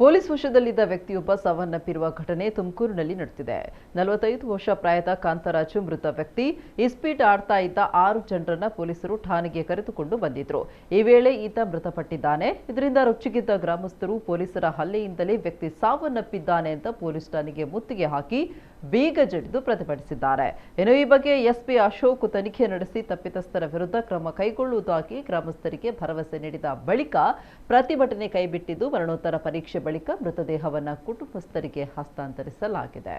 Police ವಶದಲ್ಲಿದ್ದ ವ್ಯಕ್ತಿಯೊಬ್ಬ ಸಾವನ್ನಪ್ಪಿರುವ ಘಟನೆ ತುಮಕೂರಿನಲ್ಲಿ ನಡೆದಿದೆ. 45 ವರ್ಷ ಪ್ರಾಯದ ಕಾಂತರಾಜು ಮೃತ ವ್ಯಕ್ತಿ. ಇಸ್ಪೀಟ್ ಆಡ್ತಾ ಇದ್ದ 6 ಜನರನ್ನ ಪೊಲೀಸರು ಠಾಣೆಗೆ ಕರೆದುಕೊಂಡು ಬಂದಿದ್ರು. ಈ ವೇಳೆ ಈತ ಮೃತಪಟ್ಟಿದ್ದಾನೆ. ಇದರಿಂದ ರೊಚ್ಚಿಗೆದ್ದ ಗ್ರಾಮಸ್ಥರು ಪೊಲೀಸರ ಹಲ್ಲೆಯಿಂದಲೇ ವ್ಯಕ್ತಿ ಸಾವನ್ನಪ್ಪಿದ್ದಾನೆ ಅಂತ ಪೊಲೀಸ್ ಠಾಣೆಗೆ ಮುತ್ತಿಗೆ ಹಾಕಿ ಬೀಗ ಜಡಿದು ಪ್ರತಿಭಟಿಸಿದ್ದಾರೆ. ಇನ್ನು ಈ ಬಗ್ಗೆ ಎಸ್ಪಿ ಅಶೋಕ್ ತನಿಖೆ ನಡೆಸಿ ತಪ್ಪಿತಸ್ಥರ ವಿರುದ್ಧ ಕ್ರಮ ಕೈಗೊಳ್ಳುವುದಾಗಿ ಗ್ರಾಮಸ್ಥರಿಗೆ ಭರವಸೆ ನೀಡಿದ ಬಳಿಕ ಪ್ರತಿಭಟನೆ ಕೈಬಿಟ್ಟಿದ್ದು ಮರಣೋತ್ತರ ಪರೀಕ್ಷೆ ಬಳಿಕ ಮೃತದೇಹವನ್ನು ಕುಟುಂಬಸ್ಥರಿಗೆ ಹಸ್ತಾಂತರಿಸಲಾಗಿದೆ.